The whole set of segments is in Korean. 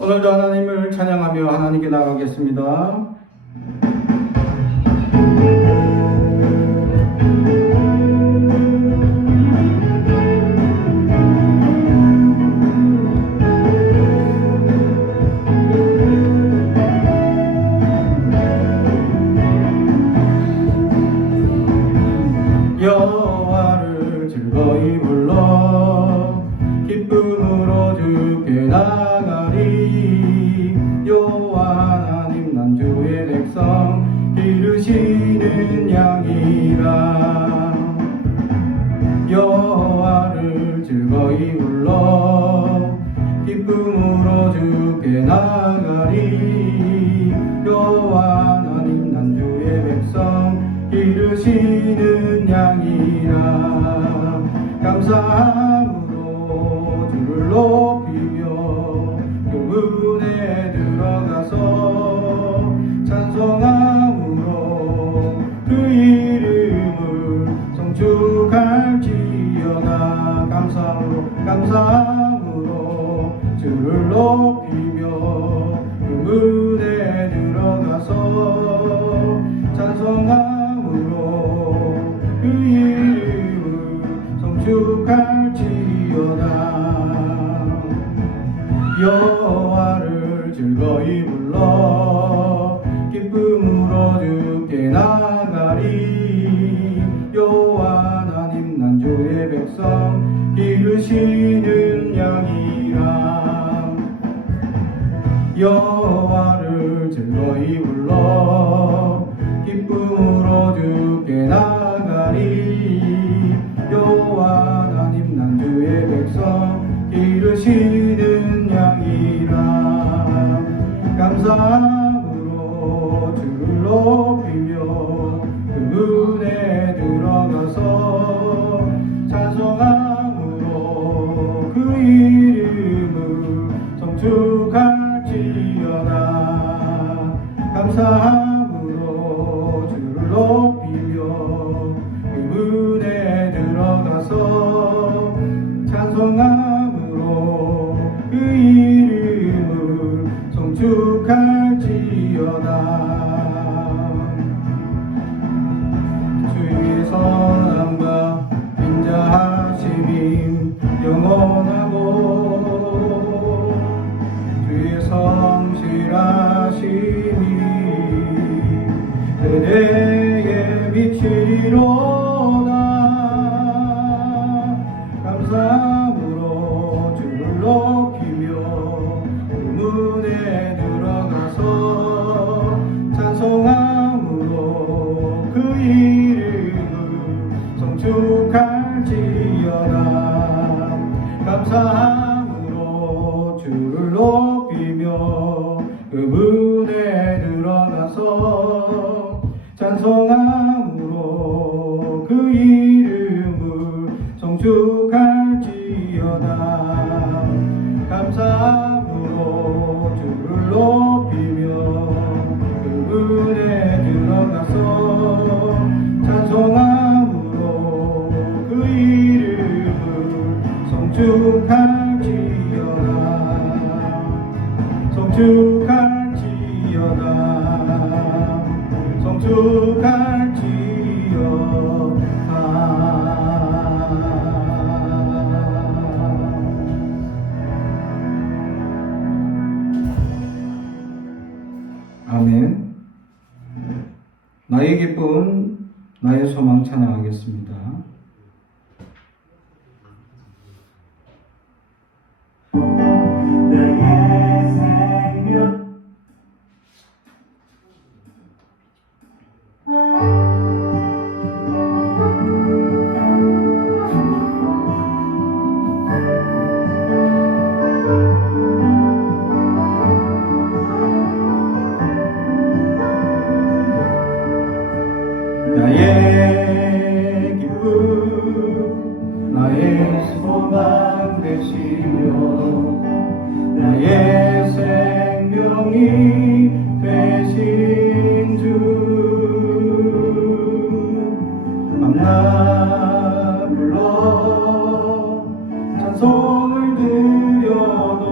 오늘도 하나님을 찬양하며 하나님께 나가겠습니다. 여호와를 즐거이 불러 기쁨으로 주께 나가리. 여호와 하나님 난 주의 백성 기르시는 양이라. 여호와를 즐거이 불러 기쁨으로 주께 나가리. 여호와 하나님 난 주의 백성 기르시는 양이라. 감사함으로 주를 높이며 그 문에 들어가서 찬송함으로 그 이름을 송축할지어다. 감사함으로 주를 높이며 그 문에 들어가서 찬송함으로 그 이름을 송축할지어다. 여호와를 즐거이 불러 기쁨으로 주께 나가리. 여호와 하나님 난 주의 백성 기르시는 양이라. 여호와를 즐거이 불러 기쁨으로 주께 나가리. 여호와 하나님 난 주의 백성 기르시는 양이라. 감사함으로 주를 높이며 그 문에 들어가서 찬송함으로 그 이름을 송축할지어다. 감사함으로 주를 높이며 그 문에 들어가서 찬송함으로 그 이름을 송축할지어다. 주의 선함과 인자하심이 영원하고 주의 성실하심이 대대에 미치리로다. 감사함으로 주를 높이며 그 문에 들어가서 찬송함으로 그 이름을 송축할지어다. 감사함으로 주를 높이며 그 문에 들어가서 찬송함으로 그 이름을 송축할지어다. 감사함으로 주를 높이며 그 문에 들어가서 찬송함으로 그 이름을 송축할지어다. 송축할지어다. 아멘. 나의 기쁨, 나의 소망 찬양하겠습니다. 나의 기쁨, 나의 소망 되시며 나의 생명이 되신 주. 만나 불러 찬송을 드려도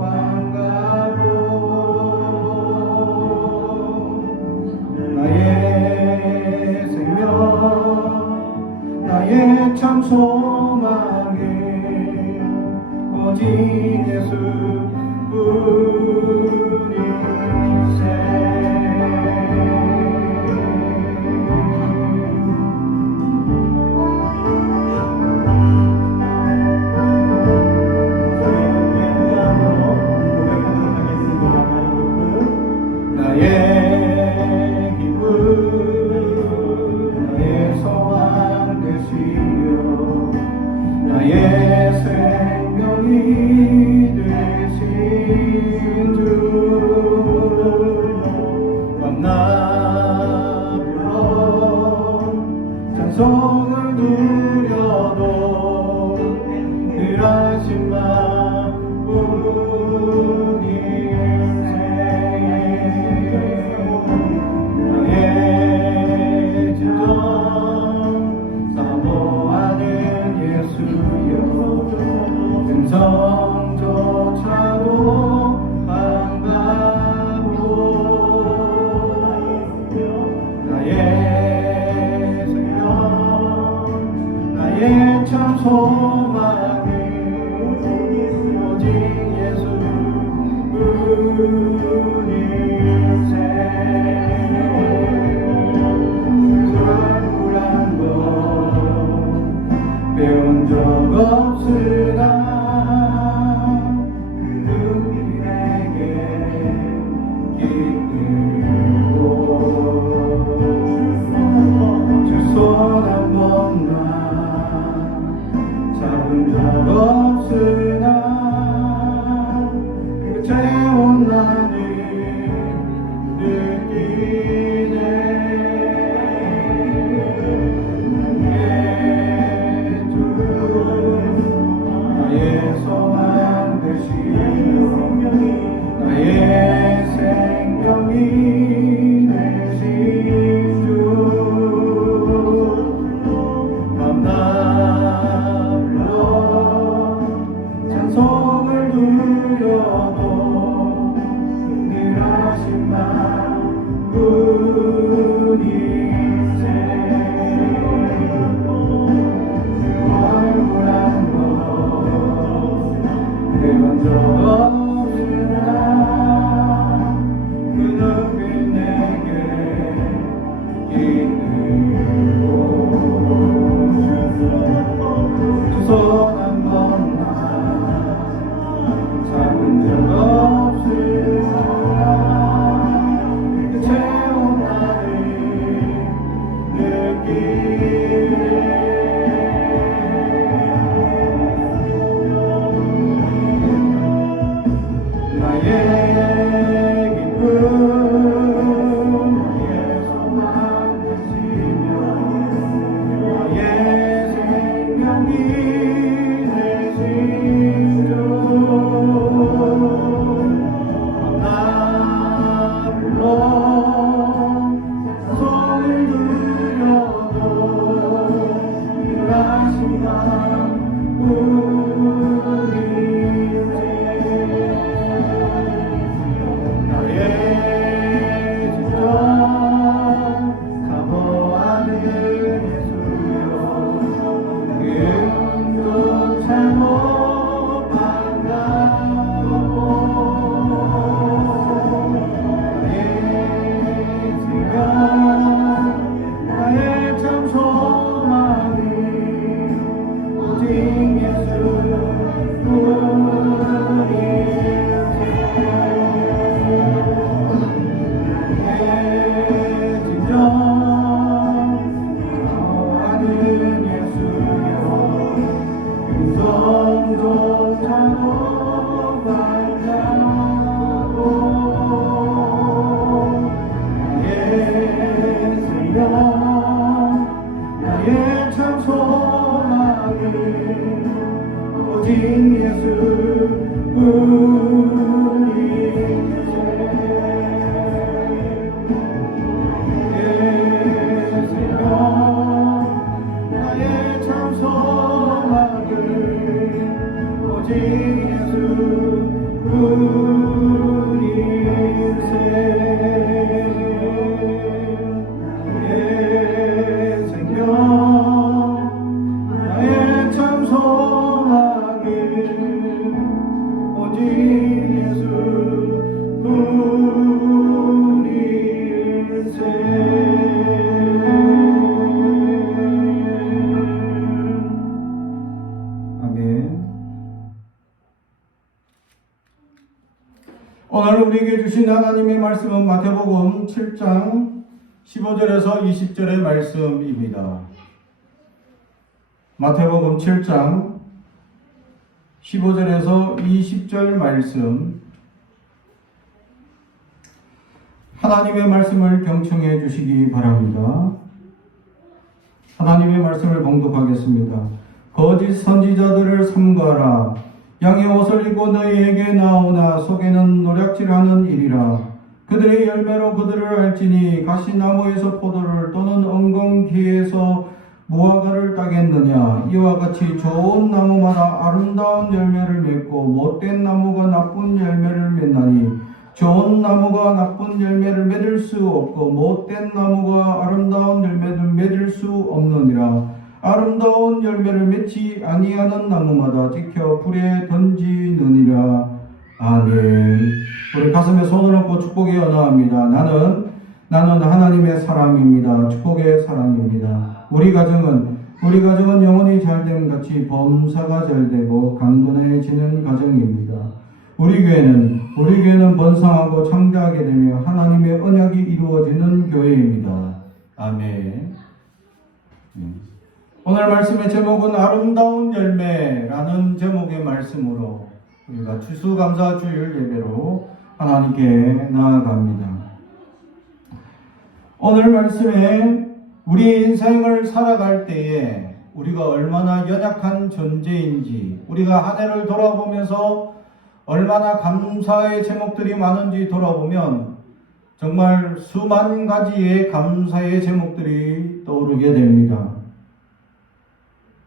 반가워 나의 생명 나의 참 소망이 오직 예수뿐일세 나의 기쁨 나의 소망 되시며 나의 생명이 되신 주 밤낮 불러 찬송을 드려도 늘 하신 마음뿐일세 나의 진정 사모하는 예수여 음성조차도 반가워 나의 생명 나의 참 소망은 오직 예수뿐일세 불안불안 것 배운 적 없으나 그 눈이 내게 깃들고 주 손 한 번만 잡은 적 없으나 채운 나를 느끼네 나의 소망 되시며 나의 생명이 되신 주 밤낮 불러 찬송을 드려도 늘 하신 마음뿐일세 얼굴 한번 배운 적 없으나 그 눈빛 내게 깃들고 주 손 한 번만 잡은 적 없으나 그 채운 나를 느끼네 나의 기쁨 나의 소망 되시며 나의 생명이 되신 주 밤낮 불러 찬송을 드려도 늘 하신 마음뿐일세 나의 진정 사모하는 예수여 음조차도 반가워 나의 생명 나의 참 소망이 오직 나의 참 소망은 오직 예수뿐일세 예수여 나의 참 소망은 오직 예수 주신 하나님의 말씀은 마태복음 7장 15절에서 20절의 말씀입니다. 마태복음 7장 15절에서 20절 말씀, 하나님의 말씀을 경청해 주시기 바랍니다. 하나님의 말씀을 봉독하겠습니다. 거짓 선지자들을 삼가라. 양의 옷을 입고 너희에게 나오나 속에는 노략질하는 일이라. 그들의 열매로 그들을 알지니 가시나무에서 포도를 또는 엉겅퀴에서 무화과를 따겠느냐. 이와 같이 좋은 나무마다 아름다운 열매를 맺고 못된 나무가 나쁜 열매를 맺나니 좋은 나무가 나쁜 열매를 맺을 수 없고 못된 나무가 아름다운 열매를 맺을 수 없느니라. 아름다운 열매를 맺지 아니하는 나무마다 지켜 불에 던지느니라. 아멘. 우리 가슴에 손을 얹고 축복의 언어합니다. 나는 하나님의 사람입니다. 축복의 사람입니다. 우리 가정은 영혼이 잘됨 같이 범사가 잘되고 강건해지는 가정입니다. 우리 교회는 번성하고 창대하게 되며 하나님의 언약이 이루어지는 교회입니다. 아멘. 오늘 말씀의 제목은 아름다운 열매라는 제목의 말씀으로 우리가 추수감사 주일 예배로 하나님께 나아갑니다. 오늘 말씀에 우리 인생을 살아갈 때에 우리가 얼마나 연약한 존재인지, 우리가 한 해를 돌아보면서 얼마나 감사의 제목들이 많은지 돌아보면 정말 수만 가지의 감사의 제목들이 떠오르게 됩니다.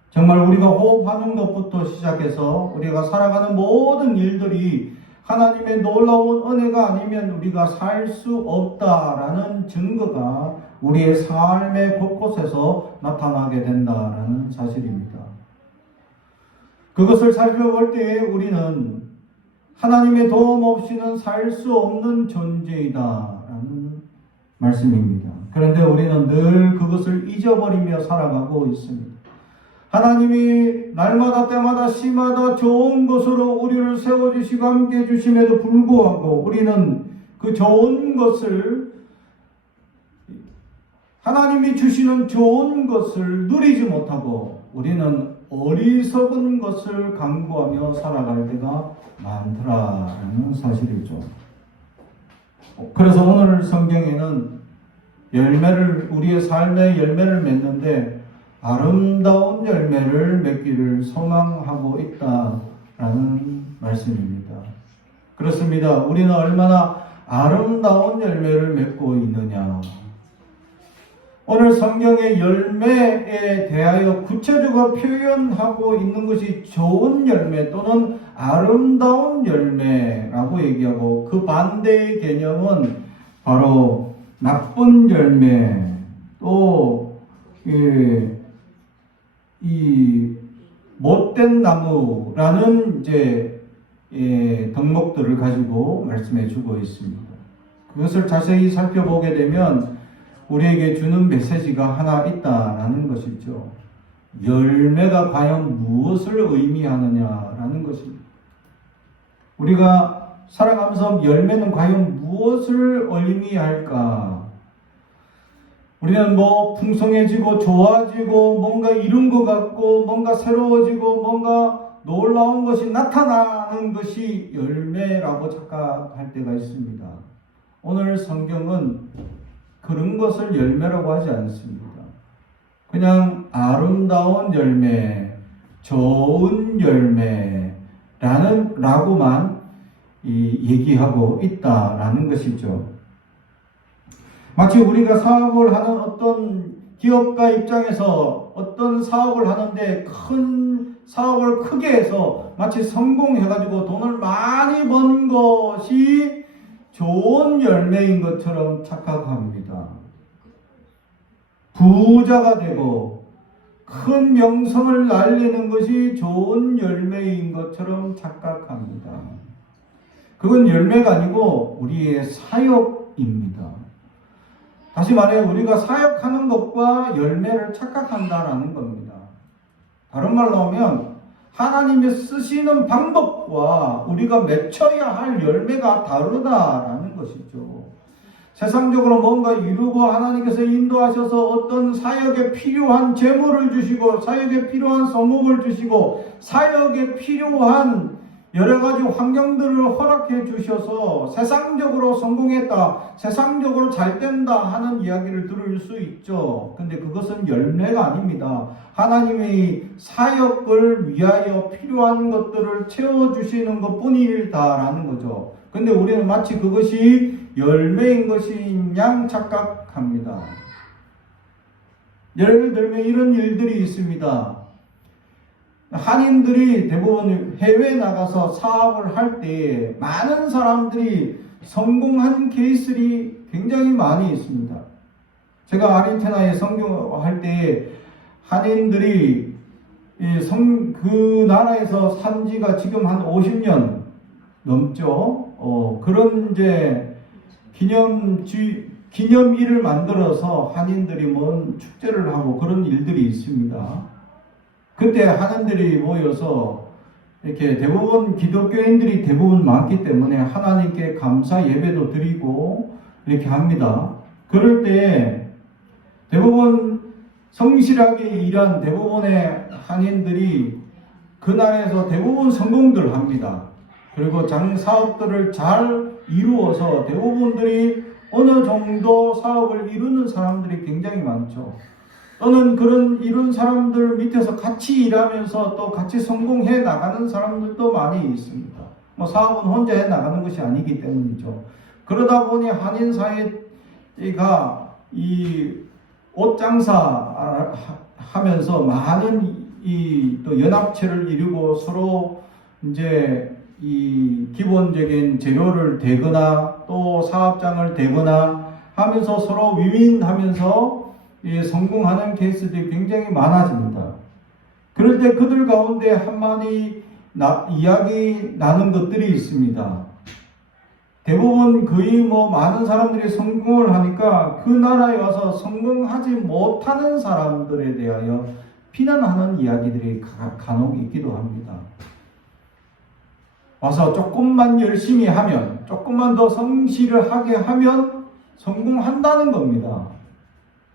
정말 우리가 호흡하는 것부터 시작해서 우리가 살아가는 모든 일들이 하나님의 놀라운 은혜가 아니면 우리가 살 수 없다라는 증거가 우리의 삶의 곳곳에서 나타나게 된다라는 사실입니다. 그것을 살펴볼 때에 우리는 하나님의 도움 없이는 살 수 없는 존재이다라는 말씀입니다. 그런데 우리는 늘 그것을 잊어버리며 살아가고 있습니다. 하나님이 날마다 때마다 시마다 좋은 것으로 우리를 세워주시고 함께 해주심에도 불구하고 우리는 그 좋은 것을, 하나님이 주시는 좋은 것을 누리지 못하고 우리는 어리석은 것을 강구하며 살아갈 때가 많더라라는 사실이죠. 그래서 오늘 성경에는 우리의 삶의 열매를 맺는데 아름다운 열매를 맺기를 소망하고 있다라는 말씀입니다. 그렇습니다. 우리는 얼마나 아름다운 열매를 맺고 있느냐. 오늘 성경의 열매에 대하여 구체적으로 표현하고 있는 것이 좋은 열매 또는 아름다운 열매라고 얘기하고, 그 반대의 개념은 바로 나쁜 열매, 또 이 못된 나무라는 덕목들을 가지고 말씀해 주고 있습니다. 그것을 자세히 살펴보게 되면 우리에게 주는 메시지가 하나 있다라는 것이죠. 열매가 과연 무엇을 의미하느냐라는 것입니다. 우리가 살아가면서 열매는 과연 무엇을 의미할까? 우리는 풍성해지고 좋아지고 뭔가 이룬 것 같고 뭔가 새로워지고 뭔가 놀라운 것이 나타나는 것이 열매라고 착각할 때가 있습니다. 오늘 성경은 그런 것을 열매라고 하지 않습니다. 그냥 아름다운 열매, 좋은 열매라고만 얘기하고 있다라는 것이죠. 마치 우리가 사업을 하는 어떤 기업가 입장에서 어떤 사업을 하는데 큰 사업을 크게 해서 마치 성공해가지고 돈을 많이 번 것이 좋은 열매인 것처럼 착각합니다. 부자가 되고 큰 명성을 날리는 것이 좋은 열매인 것처럼 착각합니다. 그건 열매가 아니고 우리의 사역입니다. 다시 말해 우리가 사역하는 것과 열매를 착각한다라는 겁니다. 다른 말로 하면 하나님이 쓰시는 방법과 우리가 맺혀야 할 열매가 다르다라는 것이죠. 세상적으로 뭔가 이루고 하나님께서 인도하셔서 어떤 사역에 필요한 재물을 주시고 사역에 필요한 성공을 주시고 사역에 필요한 여러 가지 환경들을 허락해 주셔서 세상적으로 성공했다, 세상적으로 잘 된다 하는 이야기를 들을 수 있죠. 근데 그것은 열매가 아닙니다. 하나님의 사역을 위하여 필요한 것들을 채워주시는 것 뿐이다라는 거죠. 근데 우리는 마치 그것이 열매인 것인 양 착각합니다. 예를 들면 이런 일들이 있습니다. 한인들이 대부분 해외에 나가서 사업을 할 때 많은 사람들이 성공한 케이스들이 굉장히 많이 있습니다. 제가 아르헨티나에 선교할 때 한인들이 그 나라에서 산 지가 지금 한 50년 넘죠. 그런 이제 기념일을 만들어서 한인들이 뭔 축제를 하고 그런 일들이 있습니다. 그때 한인들이 모여서 이렇게 대부분 기독교인들이 대부분 많기 때문에 하나님께 감사 예배도 드리고 이렇게 합니다. 그럴 때 대부분 성실하게 일한 대부분의 한인들이 그날에서 대부분 성공들 합니다. 그리고 사업들을 잘 이루어서 대부분들이 어느 정도 사업을 이루는 사람들이 굉장히 많죠. 또는 그런 이룬 사람들 밑에서 같이 일하면서 또 같이 성공해 나가는 사람들도 많이 있습니다. 사업은 혼자 해 나가는 것이 아니기 때문이죠. 그러다 보니 한인 사회가 이 옷 장사 하면서 많은 또 연합체를 이루고 서로 이제 이 기본적인 재료를 대거나 또 사업장을 대거나 하면서 서로 위민하면서 성공하는 케이스들이 굉장히 많아집니다. 그럴 때 그들 가운데 한마디 이야기 나눈 것들이 있습니다. 대부분 거의 많은 사람들이 성공을 하니까 그 나라에 와서 성공하지 못하는 사람들에 대하여 비난하는 이야기들이 간혹 있기도 합니다. 와서 조금만 열심히 하면, 조금만 더 성실을 하게 하면 성공한다는 겁니다.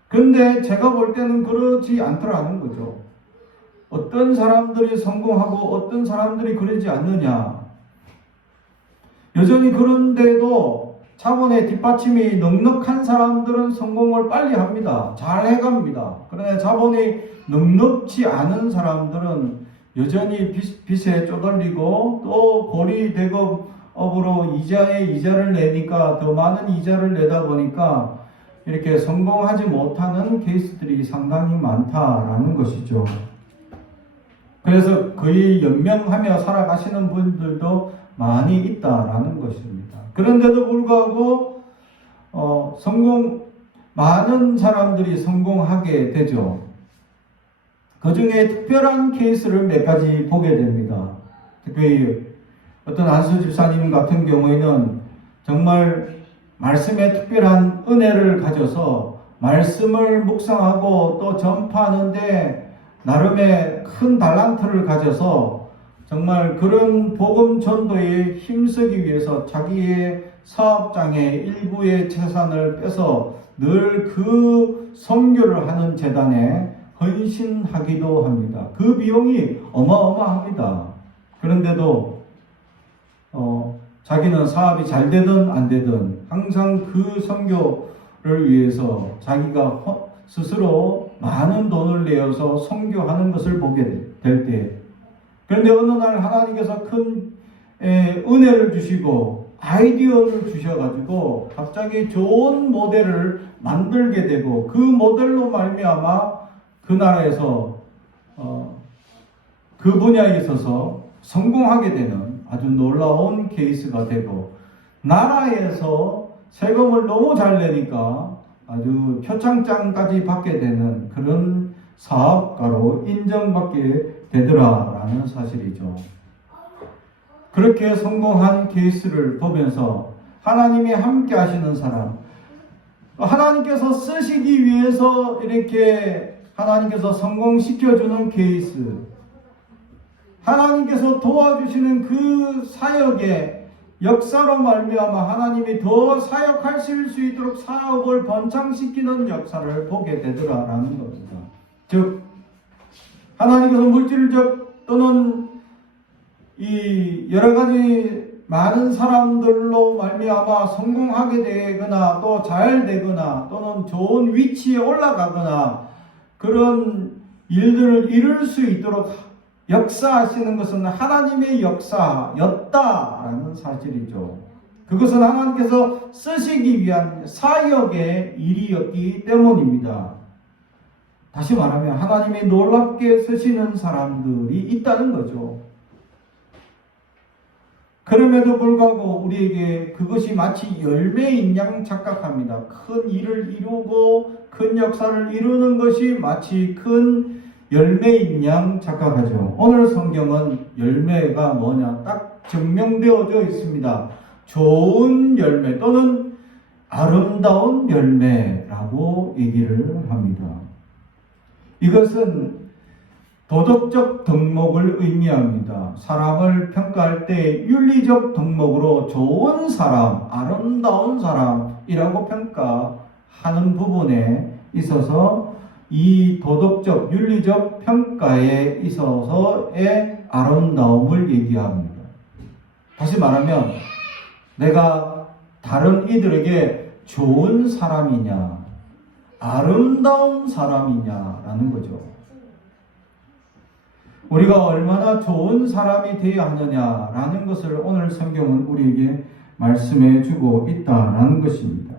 그런데 제가 볼 때는 그렇지 않더라는 거죠. 어떤 사람들이 성공하고 어떤 사람들이 그러지 않느냐. 여전히 그런데도 자본의 뒷받침이 넉넉한 사람들은 성공을 빨리 합니다. 잘 해갑니다. 그러나 자본이 넉넉지 않은 사람들은 여전히 빚에 쪼들리고 또 고리대금업으로 이자를 내니까 더 많은 이자를 내다 보니까 이렇게 성공하지 못하는 케이스들이 상당히 많다라는 것이죠. 그래서 거의 연명하며 살아가시는 분들도 많이 있다라는 것입니다. 그런데도 불구하고 많은 사람들이 성공하게 되죠. 그 중에 특별한 케이스를 몇 가지 보게 됩니다. 특히 어떤 안수 집사님 같은 경우에는 정말 말씀에 특별한 은혜를 가져서 말씀을 묵상하고 또 전파하는데 나름의 큰 달란트를 가져서 정말 그런 복음 전도에 힘쓰기 위해서 자기의 사업장의 일부의 재산을 빼서 늘 그 선교를 하는 재단에 헌신하기도 합니다. 그 비용이 어마어마합니다. 그런데도 자기는 사업이 잘 되든 안 되든 항상 그 선교를 위해서 자기가 스스로 많은 돈을 내어서 선교하는 것을 보게 될 때, 그런데 어느 날 하나님께서 큰 은혜를 주시고 아이디어를 주셔가지고 갑자기 좋은 모델을 만들게 되고 그 모델로 말미암아 그 나라에서 그 분야에 있어서 성공하게 되는 아주 놀라운 케이스가 되고, 나라에서 세금을 너무 잘 내니까 아주 표창장까지 받게 되는 그런 사업가로 인정받게 되더라라는 사실이죠. 그렇게 성공한 케이스를 보면서 하나님이 함께 하시는 사람, 하나님께서 쓰시기 위해서 이렇게 하나님께서 성공시켜주는 케이스, 하나님께서 도와주시는 그 사역의 역사로 말미암아 하나님이 더 사역하실 수 있도록 사업을 번창시키는 역사를 보게 되더라라는 겁니다. 즉 하나님께서 물질적 또는 이 여러 가지 많은 사람들로 말미암아 성공하게 되거나 또 잘 되거나 또는 좋은 위치에 올라가거나 그런 일들을 이룰 수 있도록 역사하시는 것은 하나님의 역사였다라는 사실이죠. 그것은 하나님께서 쓰시기 위한 사역의 일이었기 때문입니다. 다시 말하면 하나님이 놀랍게 쓰시는 사람들이 있다는 거죠. 그럼에도 불구하고 우리에게 그것이 마치 열매인 양 착각합니다. 큰 일을 이루고 큰 역사를 이루는 것이 마치 큰 열매인 양 착각하죠. 오늘 성경은 열매가 뭐냐 딱 증명되어져 있습니다. 좋은 열매 또는 아름다운 열매라고 얘기를 합니다. 이것은 도덕적 덕목을 의미합니다. 사람을 평가할 때 윤리적 덕목으로 좋은 사람, 아름다운 사람이라고 평가하는 부분에 있어서 이 도덕적, 윤리적 평가에 있어서의 아름다움을 얘기합니다. 다시 말하면 내가 다른 이들에게 좋은 사람이냐, 아름다운 사람이냐라는 거죠. 우리가 얼마나 좋은 사람이 되어야 하느냐라는 것을 오늘 성경은 우리에게 말씀해 주고 있다라는 것입니다.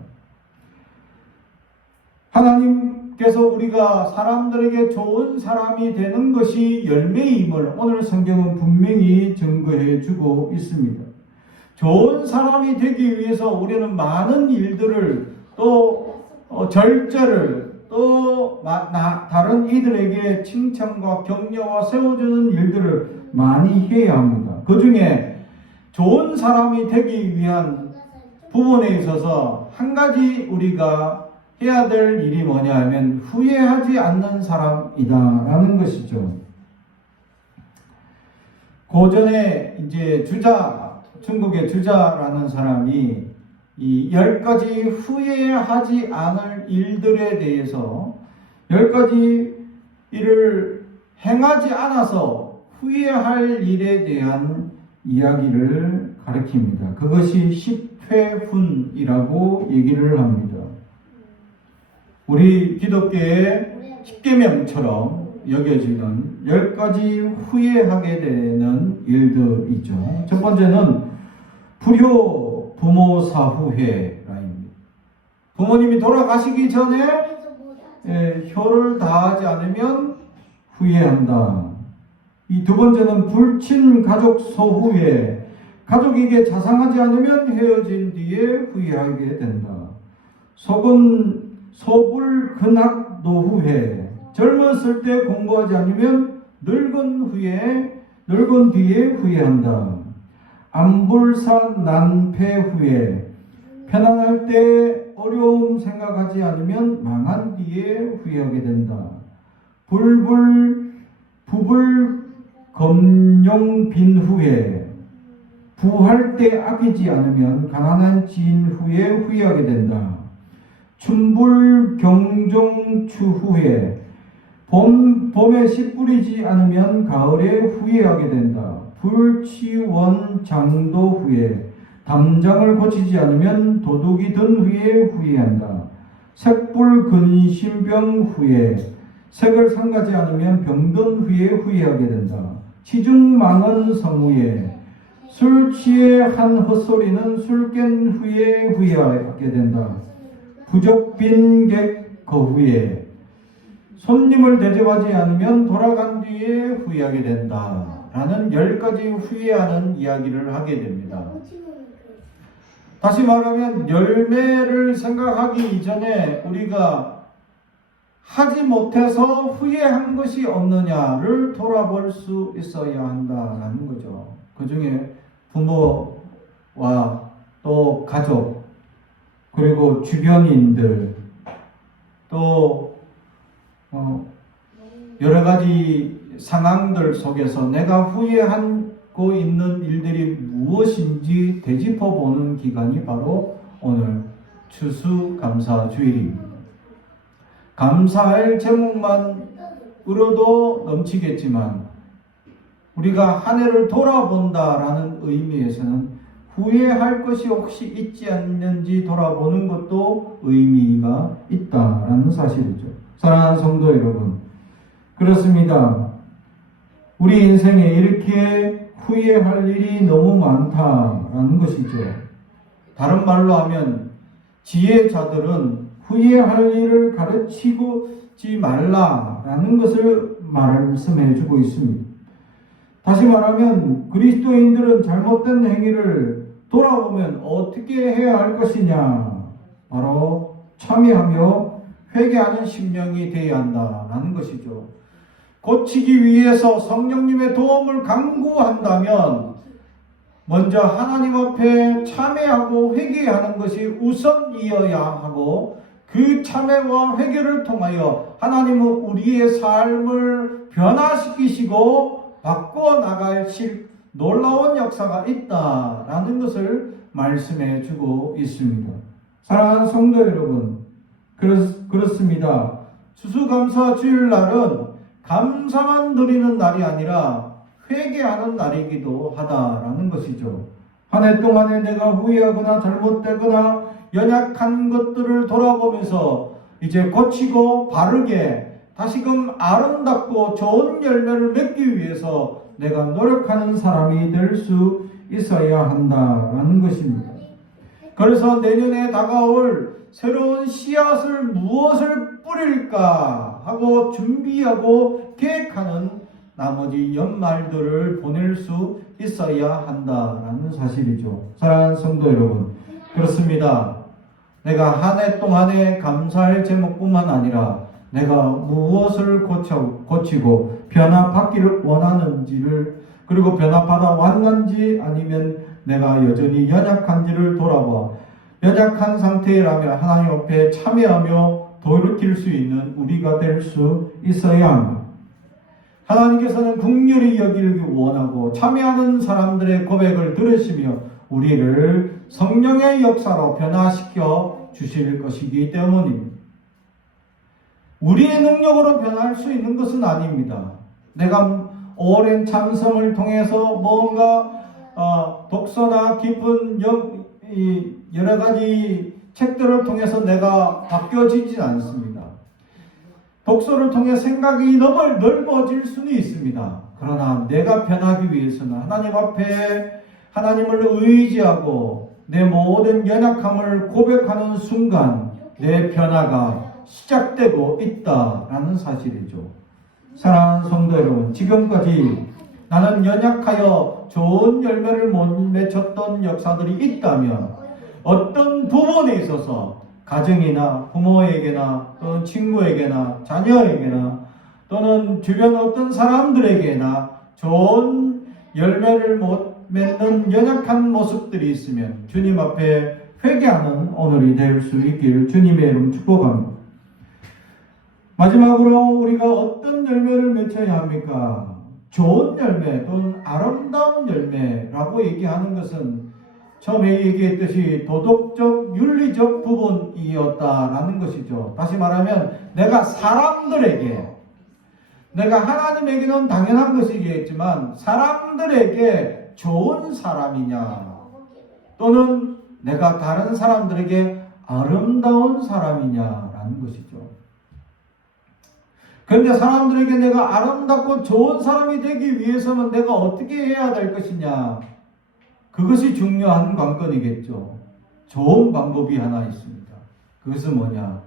하나님께서 우리가 사람들에게 좋은 사람이 되는 것이 열매임을 오늘 성경은 분명히 증거해 주고 있습니다. 좋은 사람이 되기 위해서 우리는 많은 일들을 또 절제를 또 다른 이들에게 칭찬과 격려와 세워주는 일들을 많이 해야 합니다. 그 중에 좋은 사람이 되기 위한 부분에 있어서 한 가지 우리가 해야 될 일이 뭐냐 하면 후회하지 않는 사람이다라는 것이죠. 고전에 이제 중국의 주자라는 사람이 이 10가지 후회하지 않을 일들에 대해서 10가지 일을 행하지 않아서 후회할 일에 대한 이야기를 가리킵니다. 그것이 10회훈이라고 얘기를 합니다. 우리 기독교의 10계명처럼 여겨지는 10가지 후회하게 되는 일들이죠. 첫 번째는 불효 부모 사후회라입니다. 부모님이 돌아가시기 전에 효를 다하지 않으면 후회한다. 이 두 번째는 불친 가족 소후회. 가족에게 자상하지 않으면 헤어진 뒤에 후회하게 된다. 소불 근학 노후회. 젊었을 때 공부하지 않으면 늙은 뒤에 후회한다. 안불산 난패 후에 편안할 때 어려움 생각하지 않으면 망한 뒤에 후회하게 된다. 부불 검용 빈 후에 부할 때 아끼지 않으면 가난한 지인 후에 후회하게 된다. 춘불 경종 추후에 봄에 씨 뿌리지 않으면 가을에 후회하게 된다. 불치원 장도 후에 담장을 고치지 않으면 도둑이 든 후에 후회한다. 색불 근심병 후에 색을 삼가지 않으면 병든 후에 후회하게 된다. 치중망은 성후에 술 취해 한 헛소리는 술 깬 후에 후회하게 된다. 부적빈객 거후에 손님을 대접하지 않으면 돌아간 뒤에 후회하게 된다. 라는 10가지 후회하는 이야기를 하게 됩니다. 다시 말하면 열매를 생각하기 이전에 우리가 하지 못해서 후회한 것이 없느냐를 돌아볼 수 있어야 한다는 거죠. 그 중에 부모와 또 가족 그리고 주변인들 또 여러 가지 상황들 속에서 내가 후회하고 있는 일들이 무엇인지 되짚어 보는 기간이 바로 오늘 추수감사주일입니다. 감사할 제목만으로도 넘치겠지만 우리가 한 해를 돌아본다라는 의미에서는 후회할 것이 혹시 있지 않는지 돌아보는 것도 의미가 있다라는 사실이죠. 사랑하는 성도 여러분, 그렇습니다. 우리 인생에 이렇게 후회할 일이 너무 많다라는 것이죠. 다른 말로 하면 지혜자들은 후회할 일을 가르치지 말라라는 것을 말씀해 주고 있습니다. 다시 말하면 그리스도인들은 잘못된 행위를 돌아보면 어떻게 해야 할 것이냐, 바로 참여하며 회개하는 심령이 되어야 한다라는 것이죠. 고치기 위해서 성령님의 도움을 간구한다면 먼저 하나님 앞에 참회하고 회개하는 것이 우선이어야 하고, 그 참회와 회개를 통하여 하나님은 우리의 삶을 변화시키시고 바꿔 나가실 놀라운 역사가 있다라는 것을 말씀해 주고 있습니다. 사랑하는 성도 여러분, 그렇습니다. 추수감사 주일날은 감사만 드리는 날이 아니라 회개하는 날이기도 하다라는 것이죠. 한 해 동안에 내가 후회하거나 잘못되거나 연약한 것들을 돌아보면서 이제 고치고 바르게 다시금 아름답고 좋은 열매를 맺기 위해서 내가 노력하는 사람이 될 수 있어야 한다라는 것입니다. 그래서 내년에 다가올 새로운 씨앗을 무엇을 뿌릴까 하고 준비하고 계획하는 나머지 연말들을 보낼 수 있어야 한다라는 사실이죠. 사랑하는 성도 여러분, 그렇습니다. 내가 한 해 동안에 감사할 제목뿐만 아니라 내가 무엇을 고치고 변화받기를 원하는지를, 그리고 변화받아 왔는지 아니면 내가 여전히 연약한지를 돌아봐 연약한 상태라면 하나님 앞에 참여하며 돌이킬 수 있는 우리가 될 수 있어야 합니다. 하나님께서는 긍휼히 여기기 원하고 참여하는 사람들의 고백을 들으시며 우리를 성령의 역사로 변화시켜 주실 것이기 때문입니다. 우리의 능력으로 변할 수 있는 것은 아닙니다. 내가 오랜 참성을 통해서 뭔가 독서나 깊은 여러 가지 책들을 통해서 내가 바뀌어지진 않습니다. 독서를 통해 생각이 넓어질 수는 있습니다. 그러나 내가 변하기 위해서는 하나님 앞에 하나님을 의지하고 내 모든 연약함을 고백하는 순간 내 변화가 시작되고 있다라는 사실이죠. 사랑하는 성도 여러분, 지금까지 나는 연약하여 좋은 열매를 못 맺었던 역사들이 있다면 어떤 부분에 있어서 가정이나 부모에게나 또는 친구에게나 자녀에게나 또는 주변 어떤 사람들에게나 좋은 열매를 못 맺는 연약한 모습들이 있으면 주님 앞에 회개하는 오늘이 될 수 있기를 주님의 이름 축복합니다. 마지막으로 우리가 어떤 열매를 맺어야 합니까? 좋은 열매 또는 아름다운 열매라고 얘기하는 것은 처음에 얘기했듯이 도덕적, 윤리적 부분이었다라는 것이죠. 다시 말하면 내가 사람들에게, 내가 하나님에게는 당연한 것이겠지만 사람들에게 좋은 사람이냐, 또는 내가 다른 사람들에게 아름다운 사람이냐라는 것이죠. 그런데 사람들에게 내가 아름답고 좋은 사람이 되기 위해서는 내가 어떻게 해야 될 것이냐, 그것이 중요한 관건이겠죠. 좋은 방법이 하나 있습니다. 그것은 뭐냐?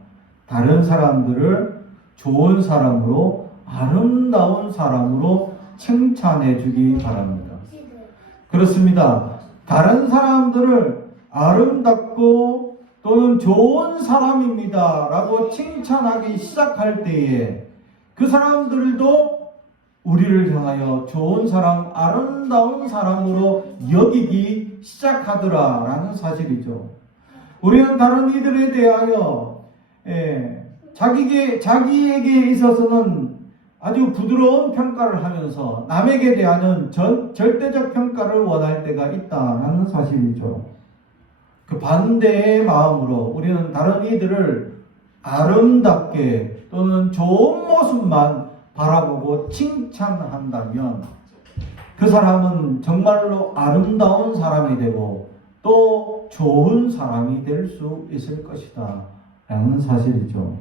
다른 사람들을 좋은 사람으로, 아름다운 사람으로 칭찬해 주기 바랍니다. 그렇습니다. 다른 사람들을 아름답고 또는 좋은 사람입니다 라고 칭찬하기 시작할 때에 그 사람들도 우리를 향하여 좋은 사람, 아름다운 사람으로 여기기 시작하더라라는 사실이죠. 우리는 다른 이들에 대하여 자기에게 있어서는 아주 부드러운 평가를 하면서 남에게 대한 절대적 평가를 원할 때가 있다라는 사실이죠. 그 반대의 마음으로 우리는 다른 이들을 아름답게 또는 좋은 모습만 바라보고 칭찬한다면 그 사람은 정말로 아름다운 사람이 되고 또 좋은 사람이 될 수 있을 것이다 라는 사실이죠.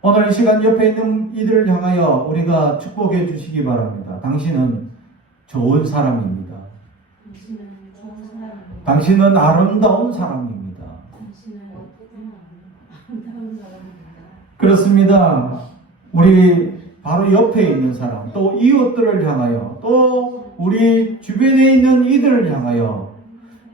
오늘 이 시간 옆에 있는 이들을 향하여 우리가 축복해 주시기 바랍니다. 당신은 좋은 사람입니다. 당신은 아름다운 사람입니다. 그렇습니다. 우리 바로 옆에 있는 사람, 또 이웃들을 향하여, 또 우리 주변에 있는 이들을 향하여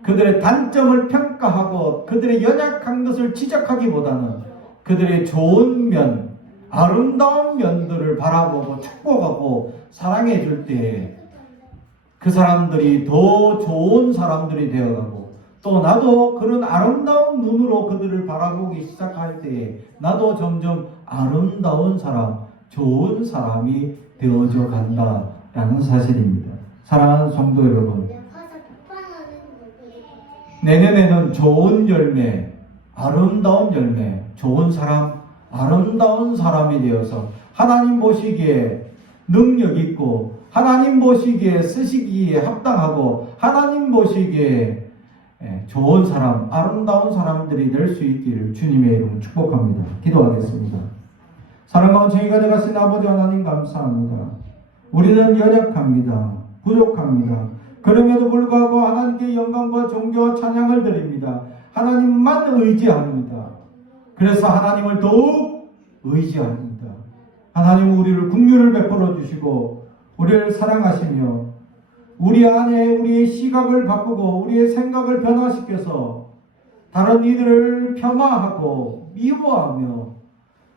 그들의 단점을 평가하고 그들의 연약한 것을 지적하기보다는 그들의 좋은 면, 아름다운 면들을 바라보고 축복하고 사랑해 줄 때 그 사람들이 더 좋은 사람들이 되어가고 또 나도 그런 아름다운 눈으로 그들을 바라보기 시작할 때 나도 점점 아름다운 사람, 좋은 사람이 되어져 간다라는 사실입니다. 사랑하는 성도 여러분, 내년에는 좋은 열매, 아름다운 열매, 좋은 사람, 아름다운 사람이 되어서 하나님 보시기에 능력 있고 하나님 보시기에 쓰시기에 합당하고 하나님 보시기에 좋은 사람, 아름다운 사람들이 될 수 있기를 주님의 이름으로 축복합니다. 기도하겠습니다. 사랑하고 정의가 되가신 아버지 하나님 감사합니다. 우리는 연약합니다. 부족합니다. 그럼에도 불구하고 하나님께 영광과 존경과 찬양을 드립니다. 하나님만 의지합니다. 그래서 하나님을 더욱 의지합니다. 하나님은 우리를 긍휼을 베풀어 주시고 우리를 사랑하시며 우리 안에 우리의 시각을 바꾸고 우리의 생각을 변화시켜서 다른 이들을 폄하하고 미워하며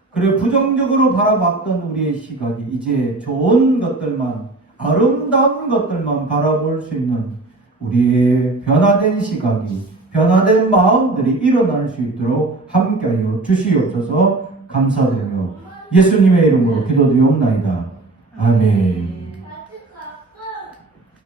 그래 부정적으로 바라봤던 우리의 시각이 이제 좋은 것들만, 아름다운 것들만 바라볼 수 있는 우리의 변화된 시각이, 변화된 마음들이 일어날 수 있도록 함께하여 주시옵소서. 감사드리며 예수님의 이름으로 기도드리옵나이다. 아멘.